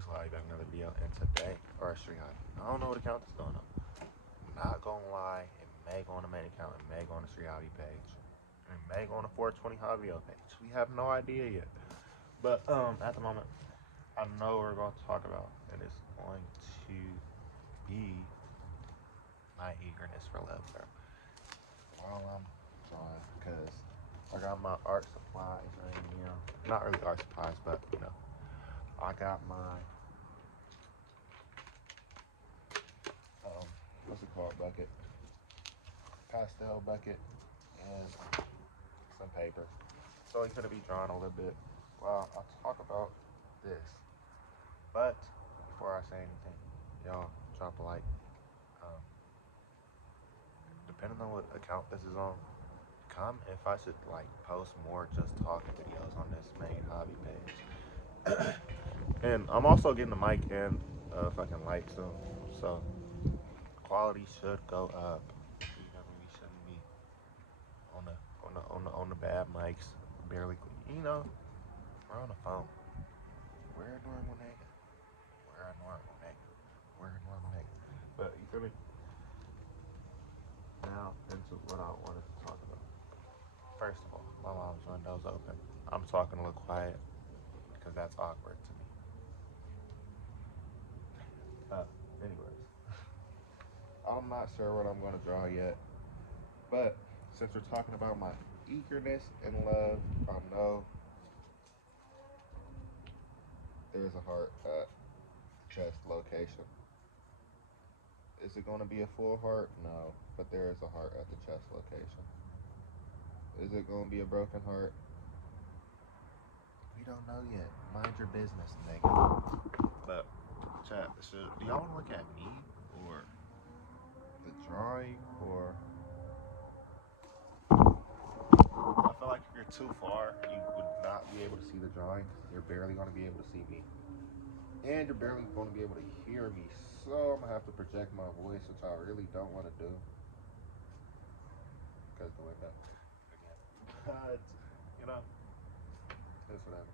It's like back another video, and today, or street hobby. I don't know what account is going on. I'm not gonna lie, it may go on the main account, it may go on the street hobby page, it may go on the 420 hobby page. We have no idea yet. But at the moment, I know what we're going to talk about, and it's going to be my eagerness for love, bro. While I'm drawing, because I got my art supplies, and not really art supplies, but I got my what's it called, bucket, pastel bucket, and some paper. So he's gonna be drawing a little bit while I talk about this. But before I say anything, y'all drop a like. Depending on what account this is on, comment if I should like post more just talking videos on this main hobby page. And I'm also getting the mic and fucking light soon, so quality should go up. We shouldn't be on the bad mics. Barely, we're on the phone. We're a normal nigga. We're a normal nigga. We're a normal nigga. But you feel me? Now into what I wanted to talk about. First of all, my mom's window's open. I'm talking a little quiet because that's awkward to me. Anyways, I'm not sure what I'm going to draw yet, but since we're talking about my eagerness and love, I know there's a heart at chest location. Is it going to be a full heart? No, but there is a heart at the chest location. Is it going to be a broken heart? We don't know yet. Mind your business, nigga. But, chat, do y'all want to look at me or the drawing, or I feel like if you're too far, you would not be able to see the drawing. You're barely going to be able to see me. And you're barely going to be able to hear me. So I'm going to have to project my voice, which I really don't want to do. Because the window, again. But, it's whatever.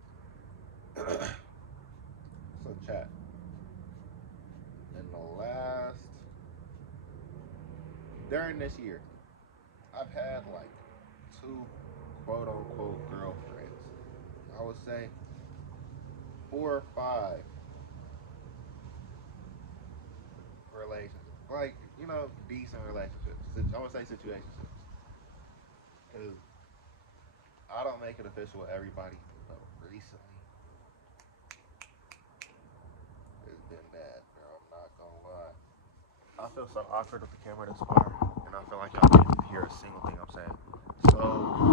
So chat. During this year, I've had like 2 quote unquote girlfriends. I would say 4 or 5 relationships. Like, decent relationships. I would say situationships. Because I don't make it official with everybody, but recently it's been bad, bro. I'm not gonna lie. I feel so awkward with the camera this far, and I feel like y'all can't hear a single thing I'm saying. So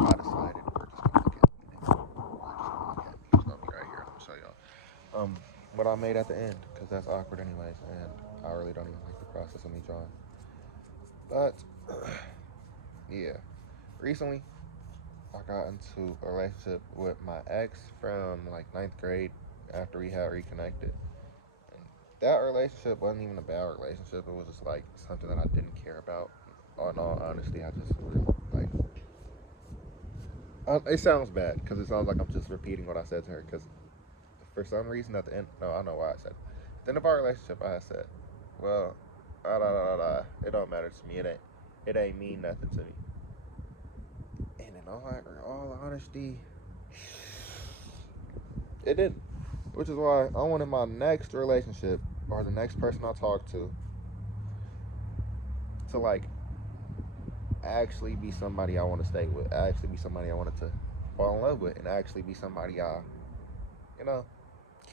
I decided we're just gonna look at me. We're just gonna look at me. It's gonna be right here. Let me show y'all. What I made at the end, because that's awkward anyways, and I really don't even like the process of me drawing. But yeah, recently I got into a relationship with my ex from like 9th grade after we had reconnected. And that relationship wasn't even a bad relationship. It was just like something that I didn't care about. In all honesty, I just like. It sounds bad because it sounds like I'm just repeating what I said to her. Because for some reason at the end, no, I know why I said it. At the end of our relationship, I said, "Well, it don't matter to me. It ain't mean nothing to me." And in all honesty, it didn't. Which is why I wanted my next relationship or the next person I talk to like actually be somebody I want to stay with, actually be somebody I wanted to fall in love with, and actually be somebody I,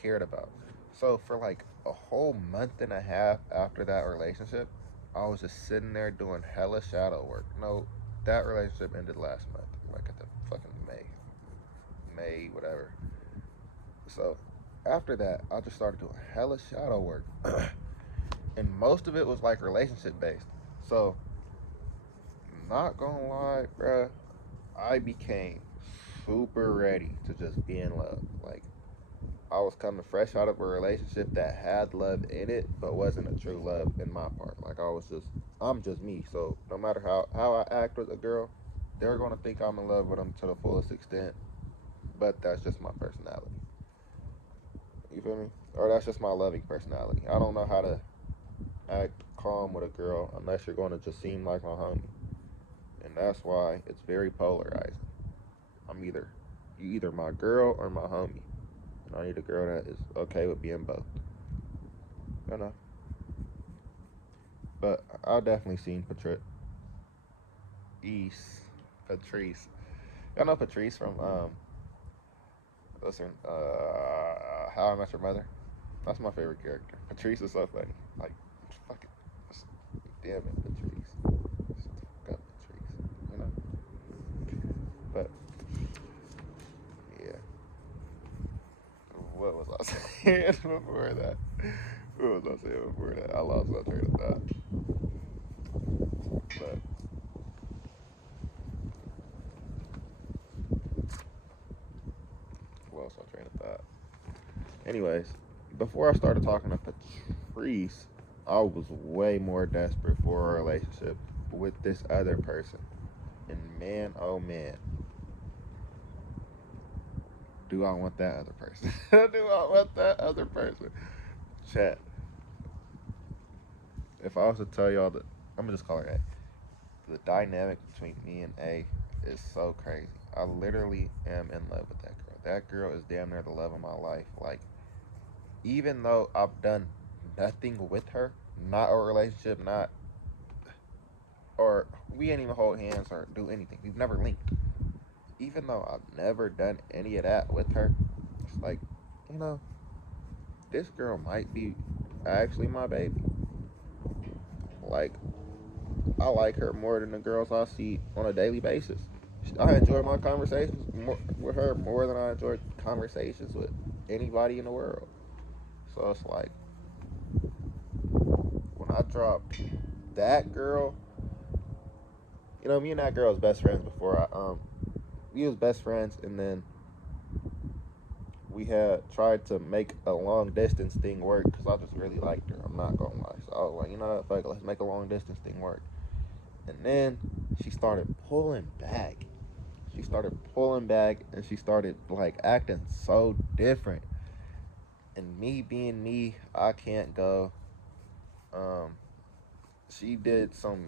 cared about. So for like a whole month and a half after that relationship, I was just sitting there doing hella shadow work. No, that relationship ended last month, like at the fucking May, whatever. So after that, I just started doing hella shadow work. And most of it was like relationship based. So, not gonna lie, bruh, I became super ready to just be in love. Like, I was coming fresh out of a relationship that had love in it, but wasn't a true love in my part. Like, I'm just me. So, no matter how I act with a girl, they're gonna think I'm in love with them to the fullest extent. But that's just my personality. You feel me? or that's just my loving personality. I don't know how to act calm with a girl unless you're going to just seem like my homie, and that's why it's very polarizing. I'm either you either my girl or my homie, and I need a girl that is okay with being both. You know, but I've definitely seen Patrice. Y'all know Patrice from listen, How I Met Your Mother. That's my favorite character. Patrice is so funny. Like, fucking, damn it, Patrice. Shut the fuck up, Patrice. You know. But yeah, what was I saying before that? What was I saying before that? I lost my train of thought. But lost my train of thought. Anyways, before I started talking to Patrice, I was way more desperate for a relationship with this other person. And man, oh man, do I want that other person? Do I want that other person? Chat. If I was to tell y'all that, I'm gonna just call her A. The dynamic between me and A is so crazy. I literally am in love with that girl. That girl is damn near the love of my life. Like, even though I've done nothing with her, not a relationship, not, or we ain't even hold hands or do anything. We've never linked. Even though I've never done any of that with her, it's like, you know, this girl might be actually my baby. Like, I like her more than the girls I see on a daily basis. I enjoy my conversations with her more than I enjoy conversations with anybody in the world. So it's like, when I dropped that girl, you know, me and that girl was best friends before we was best friends, and then we had tried to make a long distance thing work because I just really liked her. I'm not gonna lie. So I was like, you know what, fuck it, let's make a long distance thing work. And then she started pulling back. She started pulling back, and she started like acting so different. And me being me, I can't go. Um, she did some.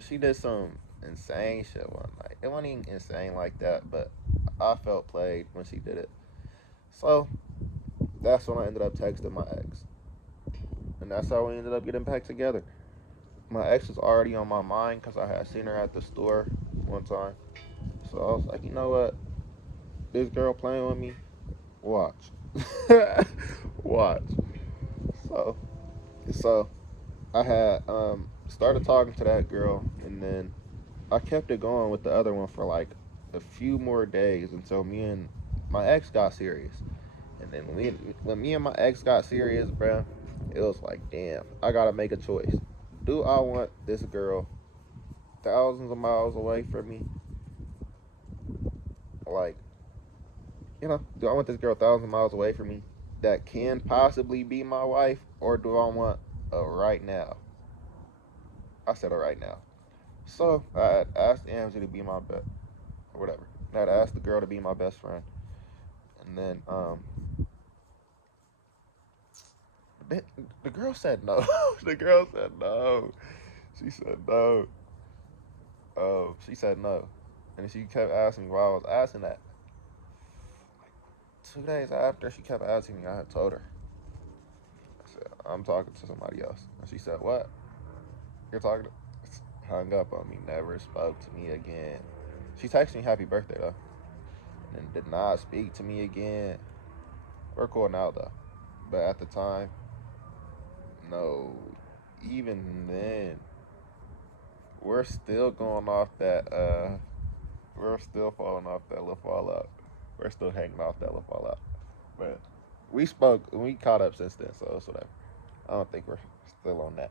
She did some insane shit one night. It wasn't even insane like that, but I felt played when she did it. So that's when I ended up texting my ex, and that's how we ended up getting back together. My ex was already on my mind because I had seen her at the store one time. So I was like, you know what? This girl playing with me. Watch. Watch. So, so I had started talking to that girl, and then I kept it going with the other one for like a few more days until me and my ex got serious. And then when me and my ex got serious, bruh, it was like, damn, I gotta make a choice. Do I want this girl thousands of miles away from me? Like, you know, do I want this girl thousands of miles away from me that can possibly be my wife, or do I want a right now? I said a right now. So I asked Angie to be my best, or whatever. I had asked the girl to be my best friend, and then the girl said no. The girl said no. She said no. Oh, she said no, and she kept asking me why I was asking that. 2 days after she kept asking me, I had told her. I said, I'm talking to somebody else. And she said, what? You're talking to... Hung up on me, never spoke to me again. She texted me happy birthday, though. And did not speak to me again. We're cool now, though. But at the time, no. Even then, we're still going off that, we're still falling off that little fallout. We're still hanging off that little fallout. But we caught up since then, so it's whatever. I don't think we're still on that.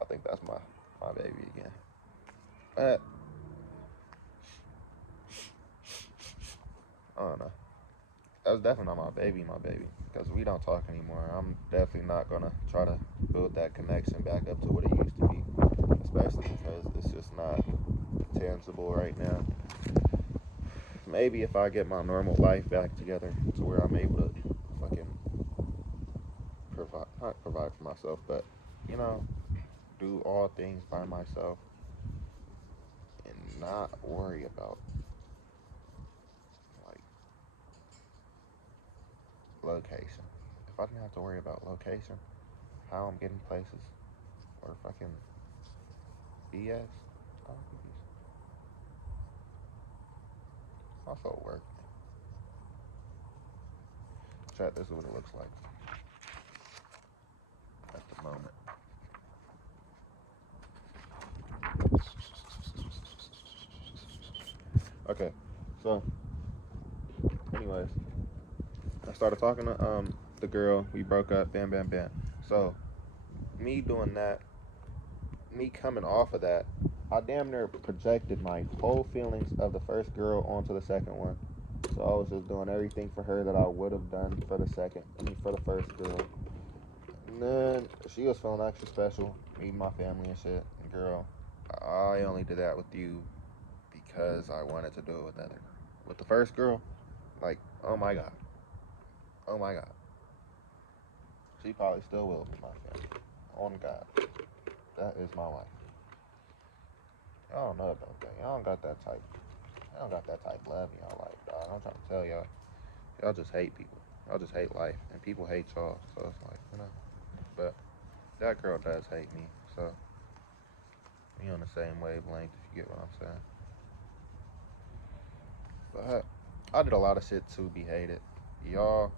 I think that's my baby again. But I don't know. That's definitely not my baby, because we don't talk anymore. I'm definitely not gonna try to build that connection back up to what it used to be, especially because it's just not tangible right now. Maybe if I get my normal life back together to where I'm able to fucking myself, but you know, do all things by myself and not worry about like location. If I didn't have to worry about location, how I'm getting places, or fucking BS, I would be also work. Chat, this is what it looks like at the moment. Okay, so anyways, I started talking to the girl. We broke up. Bam, bam, bam. So me doing that, me coming off of that, I damn near projected my whole feelings of the first girl onto the second one. So I was just doing everything for her that I would have done for the second, I mean for the first girl. And then she was feeling extra special, meeting my family and shit. And girl, I only did that with you because I wanted to do it with the other girl. With the first girl, like, oh my god, oh my god, she probably still will be my family. On God, that is my wife. I don't know about that. Y'all don't got that type. Y'all don't got that type of love in y'all life, dog. I'm trying to tell y'all. Y'all just hate people. Y'all just hate life, and people hate y'all. So it's like, you know. But that girl does hate me. So we on the same wavelength. If you get what I'm saying. But I did a lot of shit to be hated. Y'all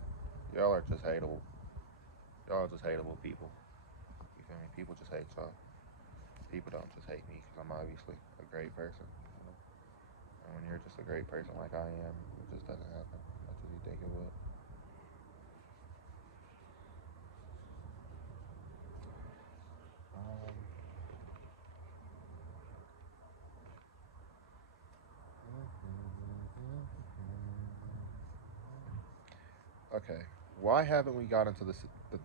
are just hateable. Y'all are just hateable people. You feel me? People just hate y'all. People don't just hate me because I'm obviously a great person. You know? And when you're just a great person like I am, it just doesn't happen as much as you think it would. Um, okay, why haven't we got into the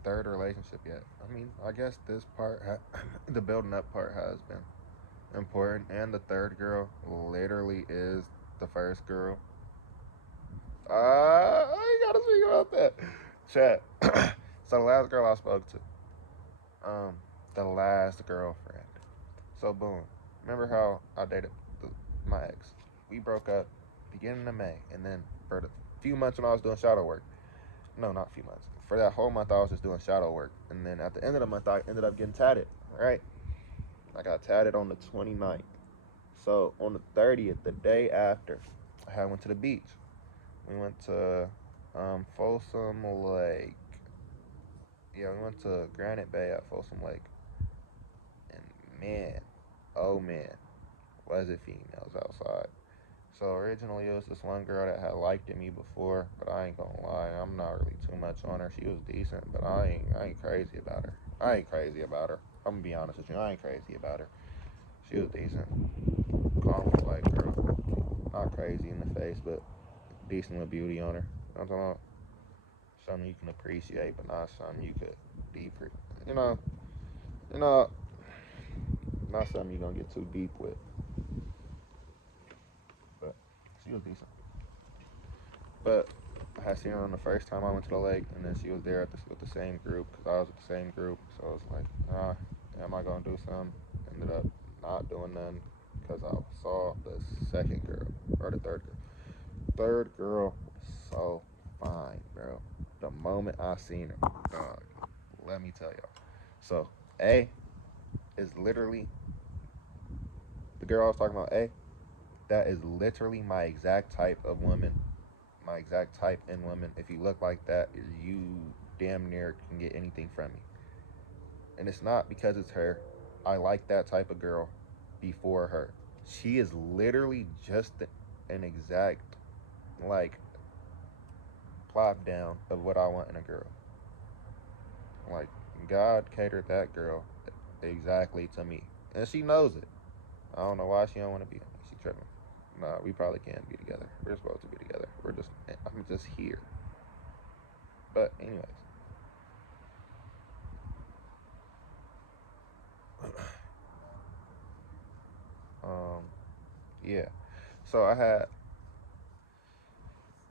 third relationship yet? I mean, I guess this part, the building up part, has been important, and the third girl literally is the first girl. I gotta speak about that. Chat. So the last girl I spoke to, um, the last girlfriend. So boom. Remember how I dated my ex? We broke up beginning of May, and then for the few months when I was doing shadow work, no, not a few months. For that whole month, I was just doing shadow work, and then at the end of the month, I ended up getting tatted. Right? I got tatted on the 29th. So on the 30th, the day after, I went to the beach. We went to Folsom Lake. Yeah, we went to Granite Bay at Folsom Lake. And man, oh man, was it females outside. So originally it was this one girl that had liked me before, but I ain't gonna lie, I'm not really too much on her. She was decent, but I ain't crazy about her. I ain't crazy about her. I'm gonna be honest with you, I ain't crazy about her. She was decent. Calm white girl. Not crazy in the face, but decent with beauty on her. You know what I'm talking about? Something you can appreciate, but not something you could deep. You know, you know, not something you're gonna get too deep with. But she was decent. But I had seen her on the first time I went to the lake, and then she was there with the same group because I was with the same group. So I was like, am I gonna do something? Ended up not doing none because I saw the second girl or the third girl. Third girl was so fine, bro. The moment I seen her, dog, let me tell y'all. So A is literally the girl I was talking about. A, that is literally my exact type of woman, my exact type in women. If you look like that, you damn near can get anything from me. And it's not because it's her. I like that type of girl before her. She is literally just an exact, like, plop down of what I want in a girl. Like, God catered that girl exactly to me. And she knows it. I don't know why she don't want to be with me. She tripping. Nah, we probably can't be together. We're supposed to be together. I'm just here. But anyways, um, yeah. So I had,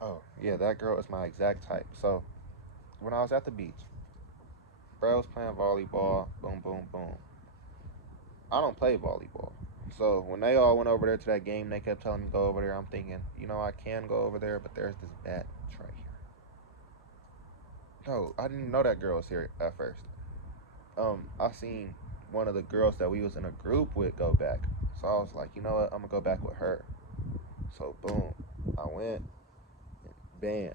oh yeah, that girl is my exact type. So when I was at the beach, bros playing volleyball. Boom, boom, boom. I don't play volleyball. So when they all went over there to that game, they kept telling me to go over there. I'm thinking, I can go over there, but there's this bad right here. No, I didn't know that girl was here at first. I seen one of the girls that we was in a group with go back. So I was like, you know what? I'm gonna go back with her. So boom, I went and bam.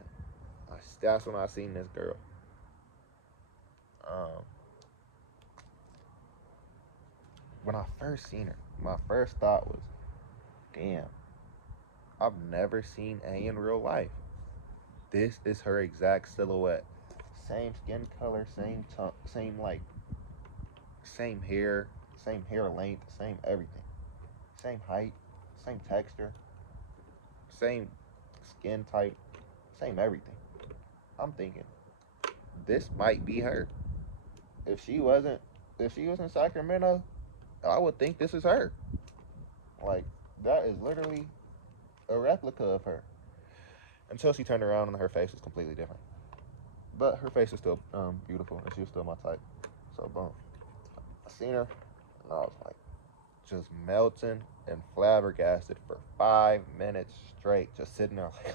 That's when I seen this girl. Um, when I first seen her, my first thought was, damn, I've never seen A in real life. This is her exact silhouette. Same skin color, same like, same hair length, same everything. Same height, same texture, same skin type, same everything. I'm thinking this might be her. If she wasn't, if she was in Sacramento, I would think this is her. Like that is literally a replica of her. Until she turned around and her face was completely different. But her face is still beautiful, and she was still my type. So boom, I seen her, and I was like, just melting and flabbergasted for 5 minutes straight, just sitting there like,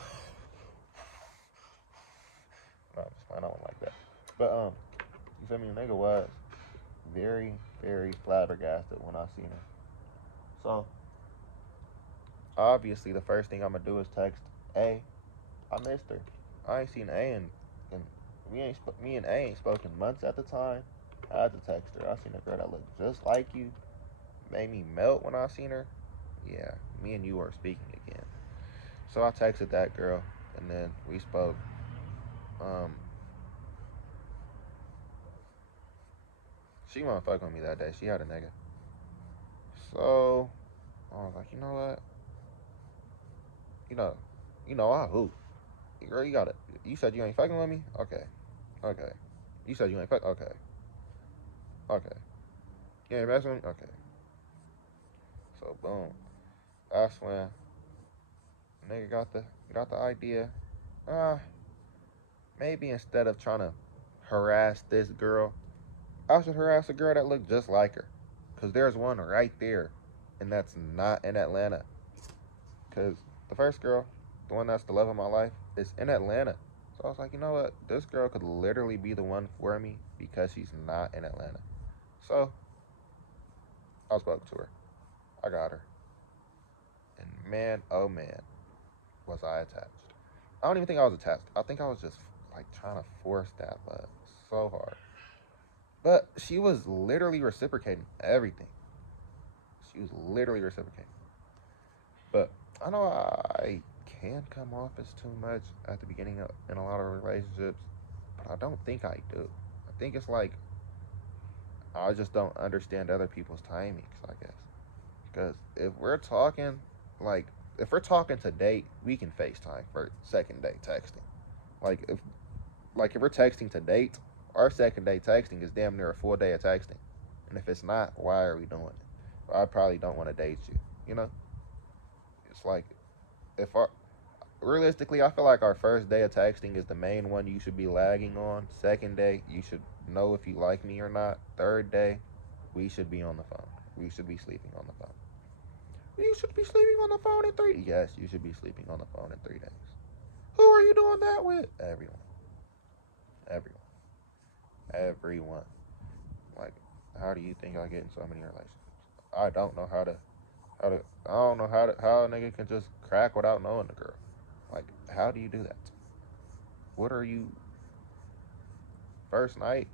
no, I'm just playing. I don't like that. But you feel me? The nigga was very, very flabbergasted when I seen her. So obviously, the first thing I'm gonna do is text A. I missed her. I ain't seen A and me and A ain't spoken months at the time. I had to text her. I seen a girl that looked just like you. Made me melt when I seen her. Yeah, me and you are speaking again. So I texted that girl, and then we spoke. Um, she wasn't fucking with me that day. She had a nigga. So I was like, you know what? You know, I hoop. Girl, you got it. You said you ain't fucking with me. Okay, okay. You said you ain't fuck. Okay, okay. You ain't messing with me. Okay. So boom. That's when nigga got the idea. Uh, maybe instead of trying to harass this girl, I should harass a girl that looked just like her. Cause there's one right there, and that's not in Atlanta. Cause the first girl, the one that's the love of my life, is in Atlanta. So I was like, you know what? This girl could literally be the one for me because she's not in Atlanta. So I spoke to her. I got her. And man, oh man, was I attached. I don't even think I was attached. I think I was just like trying to force that love so hard. But she was literally reciprocating everything. She was literally reciprocating. But I know I can come off as too much at the beginning of in a lot of relationships, but I don't think I do. I think it's like I just don't understand other people's timings, I guess. Because like, if we're talking to date, we can FaceTime for second date texting. Like if we're texting to date, our second day texting is damn near a full day of texting. And if it's not, why are we doing it? I probably don't want to date you. You know, it's like if our realistically, I feel like our first day of texting is the main one you should be lagging on. Second day, you should know if you like me or not. Third day, we should be on the phone. We should be sleeping on the phone. You should be sleeping on the phone in 3. Yes, you should be sleeping on the phone in 3 days. Who are you doing that with? Everyone. Everyone. Everyone. Like, how do you think I get in so many relationships? I don't know I don't know how a nigga can just crack without knowing the girl. Like, how do you do that? What are you first night?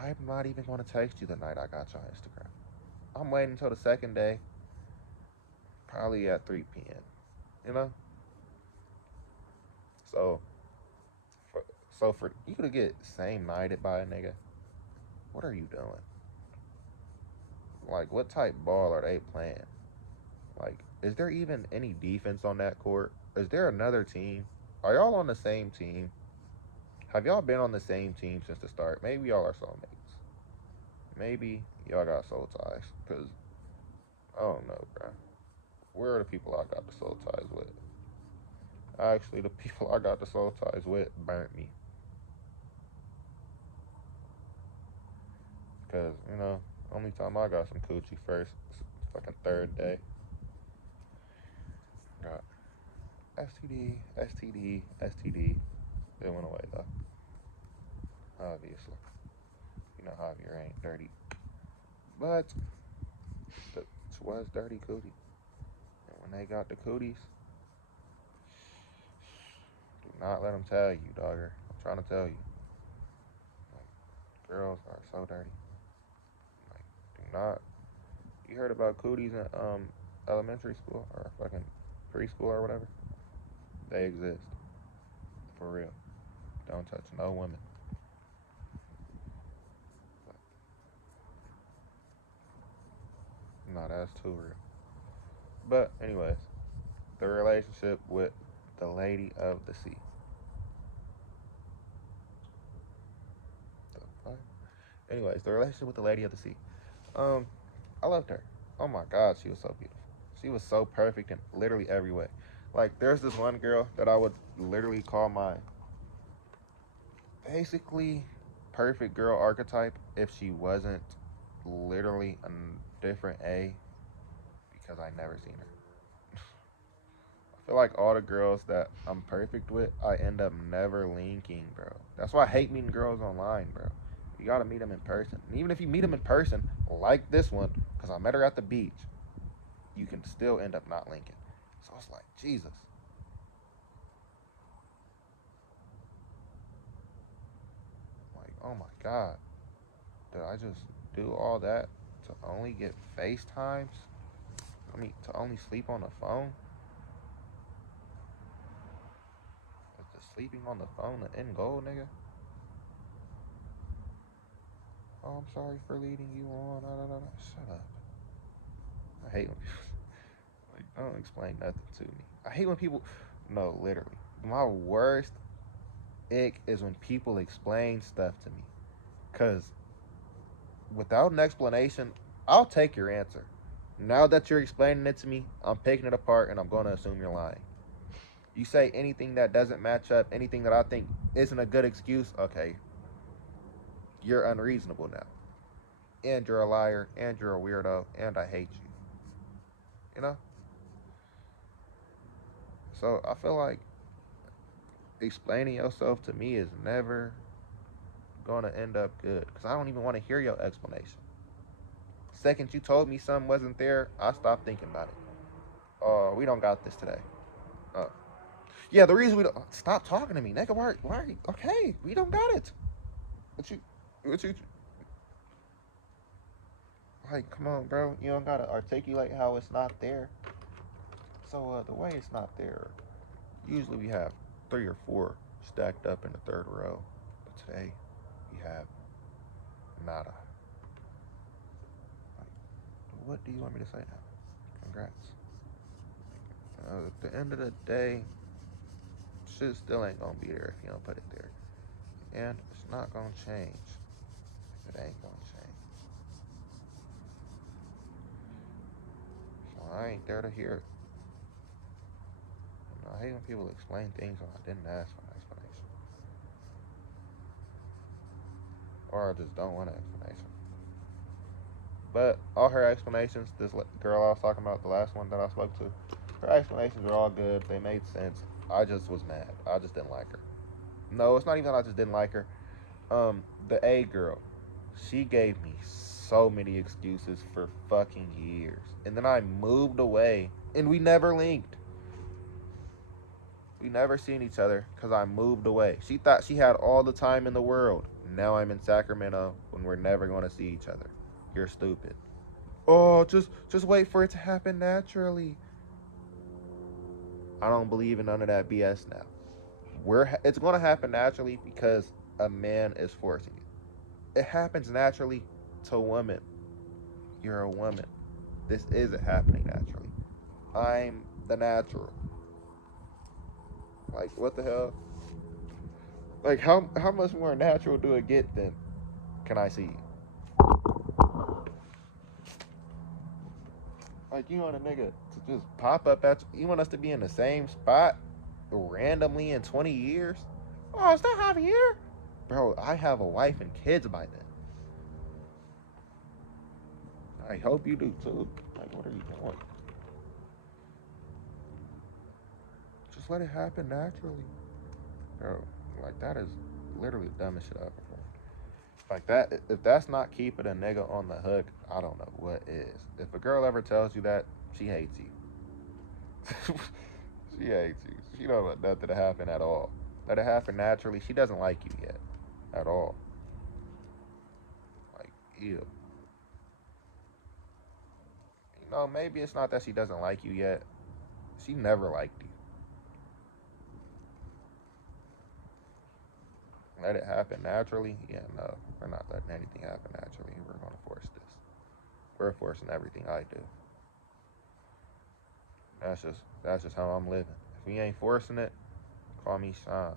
I'm not even gonna text you the night I got you on Instagram. I'm waiting until the second day, probably at 3 p.m. You know? So for, for you to get same nighted by a nigga, what are you doing? Like, what type ball are they playing? Like, is there even any defense on that court? Is there another team? Are y'all on the same team? Have y'all been on the same team since the start? Maybe y'all are soulmates. Maybe y'all got soul ties. Cause I don't know, bro. Where are the people I got the soul ties with? Actually, the people I got the soul ties with burnt me. Cause only time I got some coochie first, fucking third day. Got STD, STD, STD. It went away though. Obviously, you know how your ain't dirty, but it was dirty cootie. And when they got the cooties, do not let them tell you, dogger. I'm trying to tell you, like, girls are so dirty. Like, do not. You heard about cooties in elementary school or fucking preschool or whatever? They exist for real. Don't touch no women. No, that's too real. But anyways, the relationship with the lady of the sea. The fuck? Anyways, the relationship with the lady of the sea. Um, I loved her. Oh my god, she was so beautiful. She was so perfect in literally every way. Like, there's this one girl that I would literally call my basically perfect girl archetype if she wasn't literally a different A because I never seen her. I feel like all the girls that I'm perfect with, I end up never linking, bro. That's why I hate meeting girls online, bro. You gotta meet them in person. And even if you meet them in person, like this one, because I met her at the beach, you can still end up not linking. So it's like, Jesus. Like, oh my God. Did I just do all that to only get FaceTimes? I mean, to only sleep on the phone? Is the sleeping on the phone the end goal, nigga? Oh, I'm sorry for leading you on. Nah, nah, nah, nah. Shut up. I hate when people, like, don't explain nothing to me. I hate when people, no, literally. My worst ick is when people explain stuff to me. Because without an explanation, I'll take your answer. Now that you're explaining it to me, I'm picking it apart and I'm going to assume you're lying. You say anything that doesn't match up, anything that I think isn't a good excuse, okay, you're unreasonable now. And you're a liar, and you're a weirdo, and I hate you. You know? So I feel like explaining yourself to me is never going to end up good because I don't even want to hear your explanation. Second you told me something wasn't there, I stopped thinking about it. Oh, we don't got this today. Oh. Yeah, the reason we don't stop talking to me, nigga. Why? Okay, we don't got it. What you like? Come on, bro. You don't gotta articulate how it's not there. So the way it's not there, usually we have 3 or 4 stacked up in the third row, but today we have nada. Like, what do you want me to say now? Congrats. At the end of the day, shit still ain't gonna be there if you don't put it there. And it's not gonna change. It ain't gonna change. So I ain't there to hear it. I hate when people explain things when I didn't ask for an explanation. Or I just don't want an explanation. But all her explanations, this girl I was talking about, the last one that I spoke to, her explanations were all good. They made sense. I just was mad. I just didn't like her. No, it's not even that I just didn't like her. The A girl, she gave me so many excuses for fucking years. And then I moved away and we never linked. We never seen each other because I moved away. She thought she had all the time in the world. Now I'm in Sacramento when we're never going to see each other. You're stupid. Oh, just wait for it to happen naturally. I don't believe in none of that BS now. It's going to happen naturally because a man is forcing it. It happens naturally to women. You're a woman. This isn't happening naturally. I'm the natural. Like, what the hell? Like, how much more natural do it get than can I see you? Like, you want a nigga to just pop up at you? You want us to be in the same spot randomly in 20 years? Oh, is that Javier? Bro, I have a wife and kids by then. I hope you do too. Like, what are you doing? Just let it happen naturally. Bro, like, that is literally the dumbest shit I've ever heard. Like, that, if that's not keeping a nigga on the hook, I don't know what is. If a girl ever tells you that, she hates you. She hates you. She don't want nothing to happen at all. Let it happen naturally. She doesn't like you yet. At all. Like, ew. You know, maybe it's not that she doesn't like you yet. She never liked you. Let it happen naturally. Yeah, no. We're not letting anything happen naturally. We're going to force this. We're forcing everything I do. That's just how I'm living. If we ain't forcing it, call me Sean.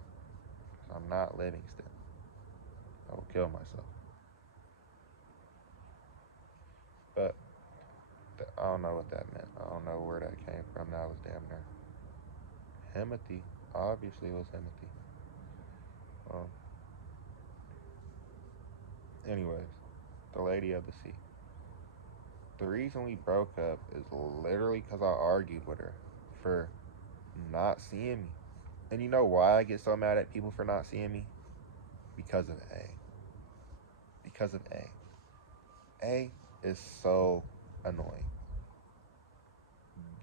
I'm not Livingston. I will kill myself. But I don't know what that meant. I don't know where that came from. That was damn near Himothy. Obviously, it was Himothy. Um, anyways, the Lady of the Sea. The reason we broke up is literally because I argued with her for not seeing me. And you know why I get so mad at people for not seeing me? Because of A. Because of A. A is so annoying.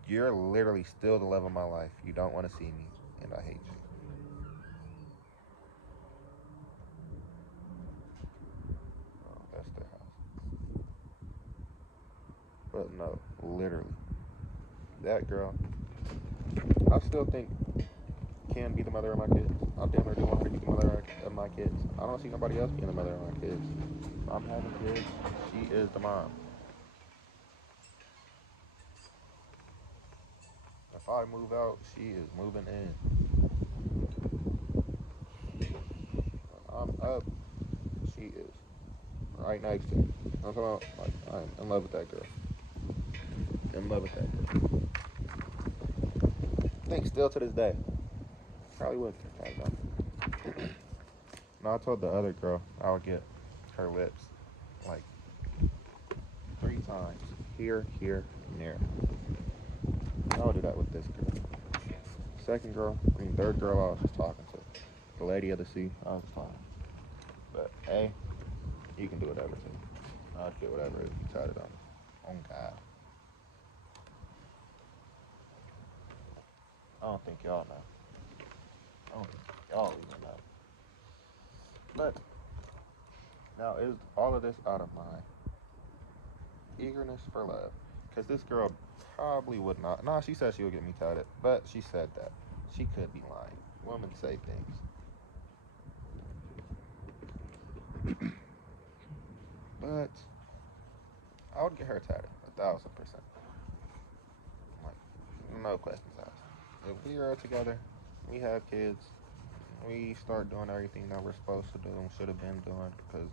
You're literally still the love of my life. You don't want to see me, and I hate you. Oh, that's their house. But no, literally. That girl, I still think can be the mother of my kids. I damn near do want her to be the mother of my kids. I don't see nobody else being the mother of my kids. If I'm having kids, she is the mom. If I move out, she is moving in. When I'm up, she is right next to me. I'm talking about, like, I'm in love with that girl. In love with that girl. I think still to this day. Probably would. I don't know. No, I told the other girl I would get her lips like 3 times. Here, here, and there. I would do that with this girl. Second girl, third girl I was just talking to. The Lady of the Sea, I was talking. But A, you can do whatever too. I'll get whatever if you tried it on. On God. I don't think y'all know. I don't think y'all even know. But now is all of this out of my eagerness for love? Because this girl probably would not. Nah, she said she would get me tatted, but she said that. She could be lying. Women say things. But I would get her tatted, 1,000%. Like, no questions asked. If we are together, we have kids, we start doing everything that we're supposed to do and should have been doing because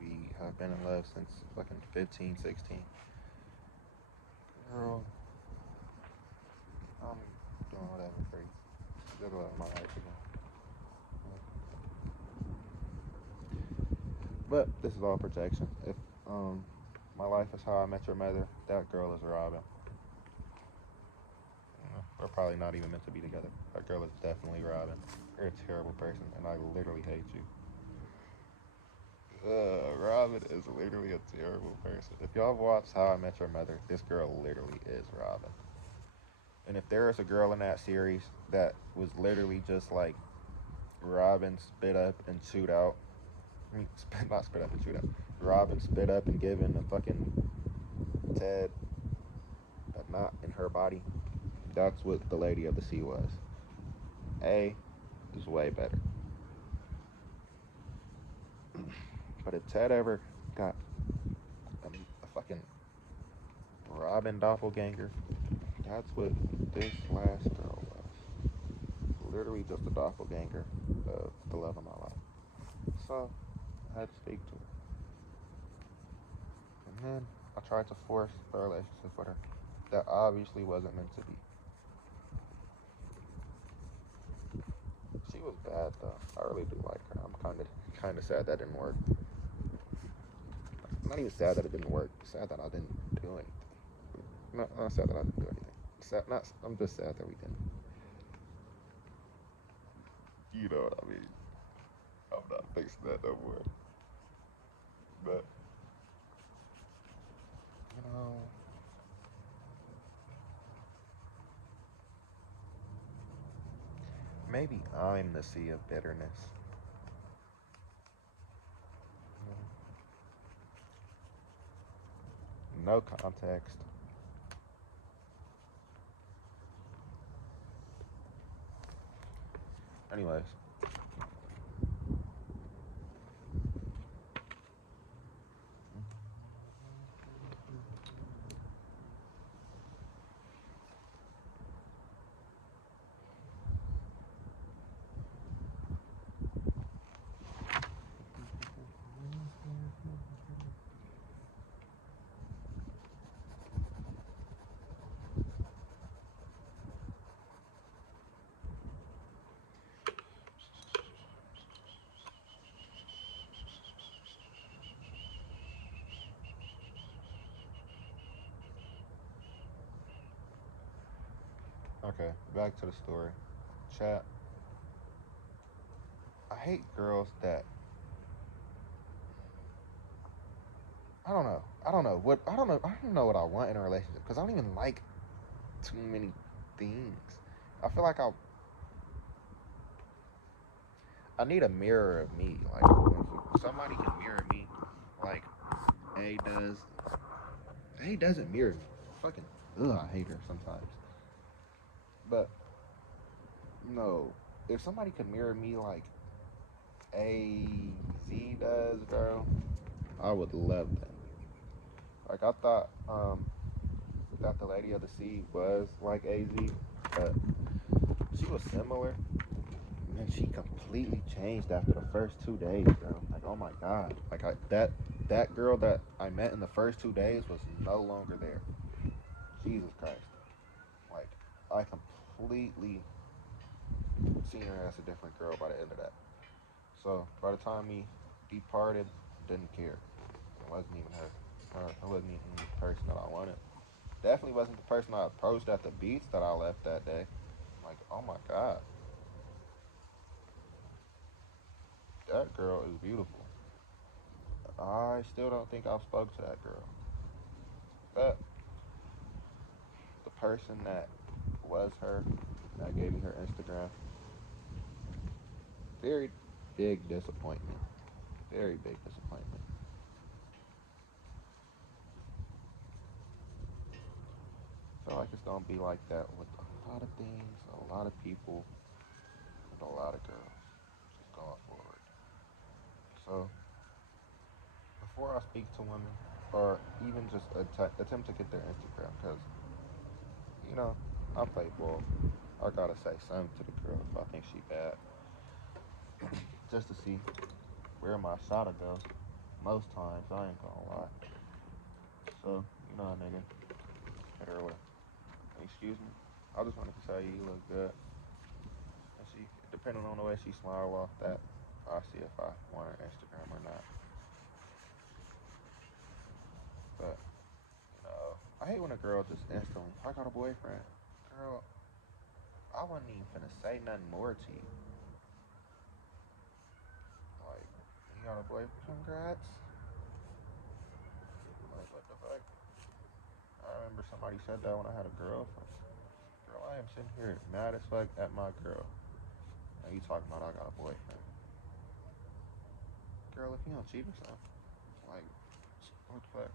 we have been in love since fucking 15, 16. Girl, I'm doing whatever for you. Good luck my life again. But this is all projection. If my life is how I met your mother, that girl is Robin. We're probably not even meant to be together. That girl is definitely Robin. You're a terrible person, and I literally hate you. Robin is literally a terrible person. If y'all have watched How I Met Your Mother, this girl literally is Robin. And if there is a girl in that series that was literally just like Robin spit up and shoot out, I mean, not spit up and shoot out, Robin spit up and given a fucking Ted a knot in her body, that's what the Lady of the Sea was. A is way better. But if Ted ever got a fucking Robin doppelganger, that's what this last girl was. Literally just a doppelganger of the love of my life. So I had to speak to her. And then I tried to force a relationship with her that obviously wasn't meant to be. She was bad though. I really do like her. I'm kinda sad that didn't work. not even sad that it didn't work. Sad that I didn't do anything. Not sad that I didn't do anything. Sad, not. I'm just sad that we didn't. You know what I mean? I'm not fixing that no more. But you know, maybe I'm the sea of bitterness. No context. Anyways, okay, back to the story. Chat. I hate girls that I don't know. I don't know what I don't know. I don't know what I want in a relationship because I don't even like too many things. I feel like I need a mirror of me. Like when somebody can mirror me, like A does. A doesn't mirror me. Fucking ugh, I hate her sometimes. But no, if somebody could mirror me like A Z does, bro, I would love that. Like I thought that the Lady of the Sea was like AZ, but she was similar. And then she completely changed after the first 2 days, bro. Like oh my god, like that girl that I met in the first 2 days was no longer there. Jesus Christ, like I completely seen her as a different girl by the end of that. So by the time we departed, didn't care. It wasn't even her. It wasn't even the person that I wanted. Definitely wasn't the person I approached at the beach that I left that day. Like, oh my god, that girl is beautiful. I still don't think I've spoke to that girl. But the person that was her, that gave me her Instagram, very big disappointment. Very big disappointment. I feel like it's gonna be like that with a lot of things, a lot of people, with a lot of girls. Just going forward. So before I speak to women, or even just attempt to get their Instagram, because you know I play ball. I gotta say something to the girl if I think she bad, just to see where my shot'll go. Most times I ain't gonna lie. So you know, nigga, hit her with, excuse me. I just wanted to tell you look good. And she, depending on the way she smile off that, I'll see if I want her Instagram or not. But you know, I hate when a girl just instantly, I got a boyfriend. Girl, I wasn't even finna say nothing more to you. Like, you got a boyfriend? Congrats. Like, what the fuck? I remember somebody said that when I had a girlfriend. Girl, I am sitting here mad as fuck at my girl. And you talking about I got a boyfriend. Girl, if you don't cheat or something, like, what the fuck?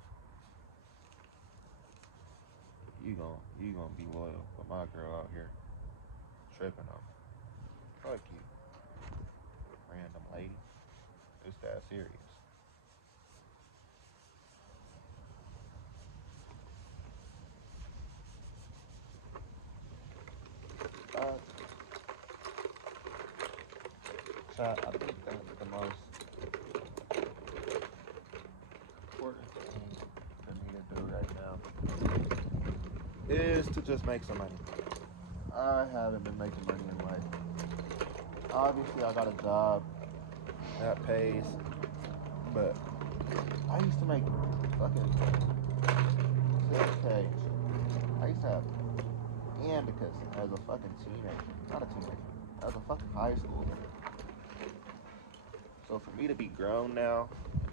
You gonna be loyal, but my girl out here tripping on me. Fuck you, random lady. It's that serious. Uh, Chat, I think that the most important thing for me to do right now is to just make some money. I haven't been making money in life. Obviously, I got a job that pays, but I used to to make fucking 6K. I used to have Andicus as a fucking teenager. Not a teenager. As a fucking high schooler. So for me to be grown now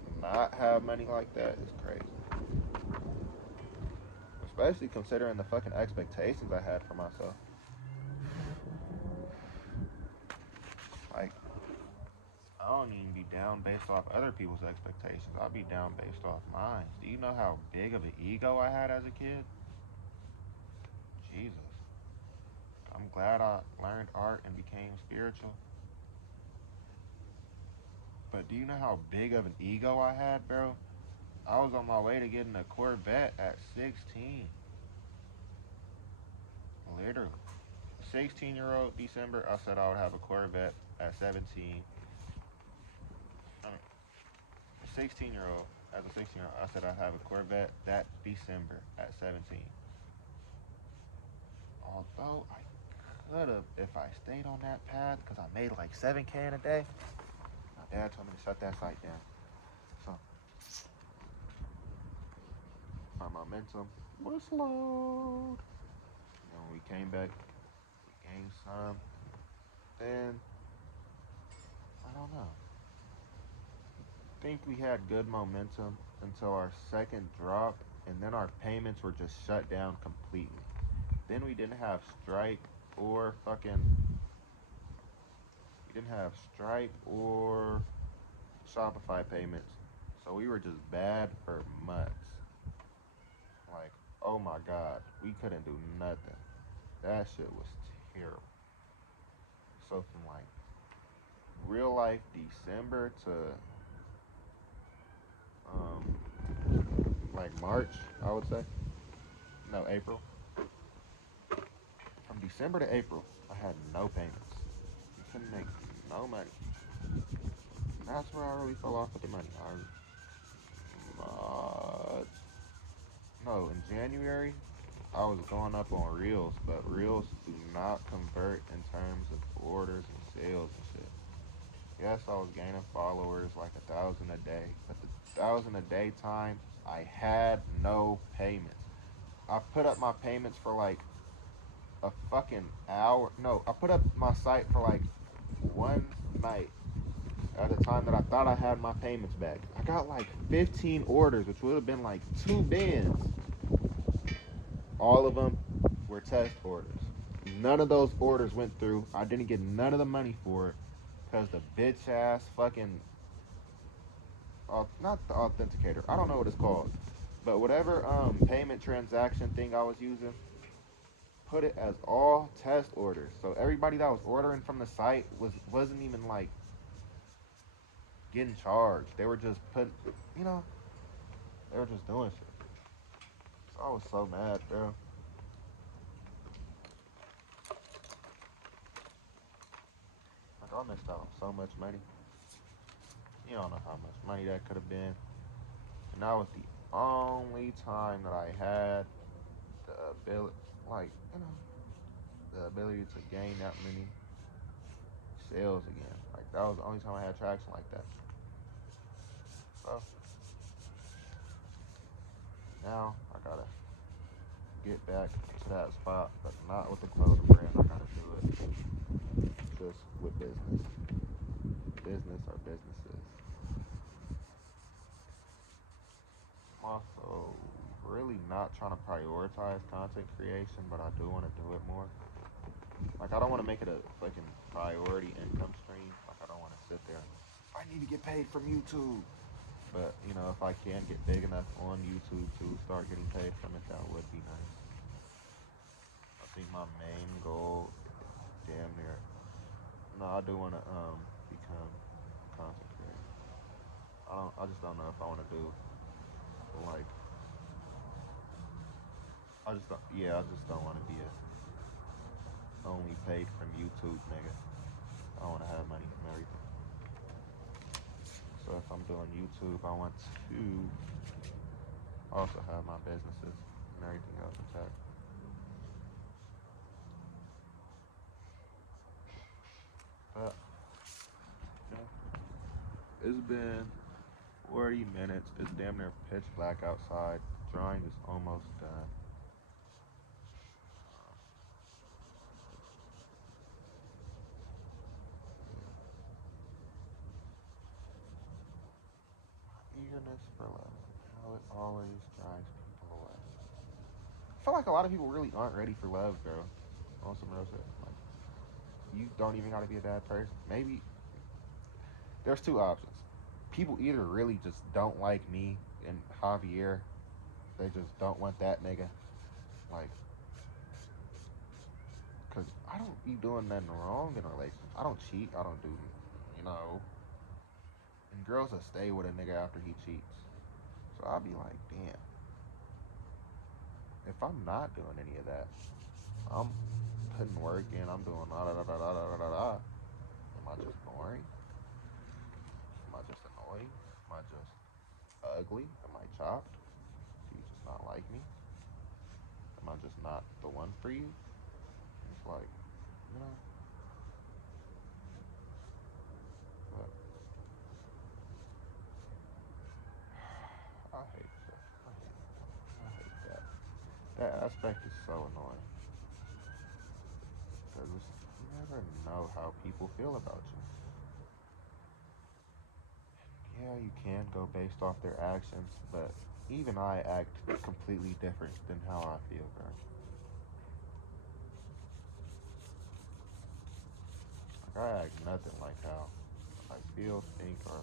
and not have money like that is crazy. Especially considering the fucking expectations I had for myself. Like, I don't even be down based off other people's expectations. I'll be down based off mine. Do you know how big of an ego I had as a kid? Jesus. I'm glad I learned art and became spiritual. But do you know how big of an ego I had, bro? I was on my way to getting a Corvette at 16. Literally. 16-year-old December, I said I would have a Corvette at 17. I mean, 16-year-old, as a 16-year-old, I said I'd have a Corvette that December at 17. Although I could have, if I stayed on that path, because I made like 7K in a day. My dad told me to shut that site down. So, my momentum was slowed. And when we came back, we gained some. Then, I don't know. I think we had good momentum until our second drop, and then our payments were just shut down completely. Then we didn't have Stripe or Shopify payments. So we were just bad for months. Like, oh my God, we couldn't do nothing. That shit was terrible. So from like real life December to like March, I would say. No, April. From December to April, I had no payments. We couldn't make no money. And that's where I really fell off with the money. No, in January, I was going up on Reels, but Reels do not convert in terms of orders and sales and shit. Yes, I was gaining followers like 1,000 a day, but the 1,000 a day time, I had no payments. I put up my payments for like a fucking hour. No, I put up my site for like one night at the time that I thought I had my payments back. I got like 15 orders, which would have been like 2 bins. All of them were test orders. None of those orders went through. I didn't get none of the money for it because the bitch ass fucking, not the authenticator, I don't know what it's called, but whatever payment transaction thing I was using, put it as all test orders. So everybody that was ordering from the site wasn't even like getting charged. They were just they were just doing shit. So I was so mad, bro. Like, I missed out on so much money. You don't know how much money that could have been. And that was the only time that I had the ability, the ability to gain that many sales again. Like, that was the only time I had traction like that. So now I gotta get back to that spot, but not with the clothing brand. I gotta do it just with business. Business or businesses. I'm also really not trying to prioritize content creation, but I do want to do it more. Like, I don't want to make it a fucking priority income stream. Like, I don't want to sit there. I need to get paid from YouTube. But, if I can get big enough on YouTube to start getting paid from it, that would be nice. I think my main goal, damn near. No, I do want to become a content creator. I just don't know if I want to do like. I just don't want to be a only paid from YouTube nigga. I want to have money from everything. So if I'm doing YouTube, I want to also have my businesses and everything else intact. But it's been 40 minutes. It's damn near pitch black outside. Drawing is almost done. Eagerness for love. How it always drives people away. I feel like a lot of people really aren't ready for love, bro. On some real shit. Like, you don't even gotta be a bad person. Maybe there's two options. People either really just don't like me and Javier. They just don't want that nigga. Like, cause I don't be doing nothing wrong in a relationship. I don't cheat. I don't do, you know. And girls will stay with a nigga after he cheats. So I'll be like, damn. If I'm not doing any of that, I'm putting work in. I'm doing da da da da da da da da. Am I just boring? Am I just annoying? Am I just ugly? Am I chopped? Do you just not like me? Am I just not the one for you? It's like, you know, but I hate that. I hate that. That aspect is so annoying because you never know how people feel about you. Yeah, you can go based off their actions, but even I act completely different than how I feel, bro. Like I act nothing like how I feel, think, or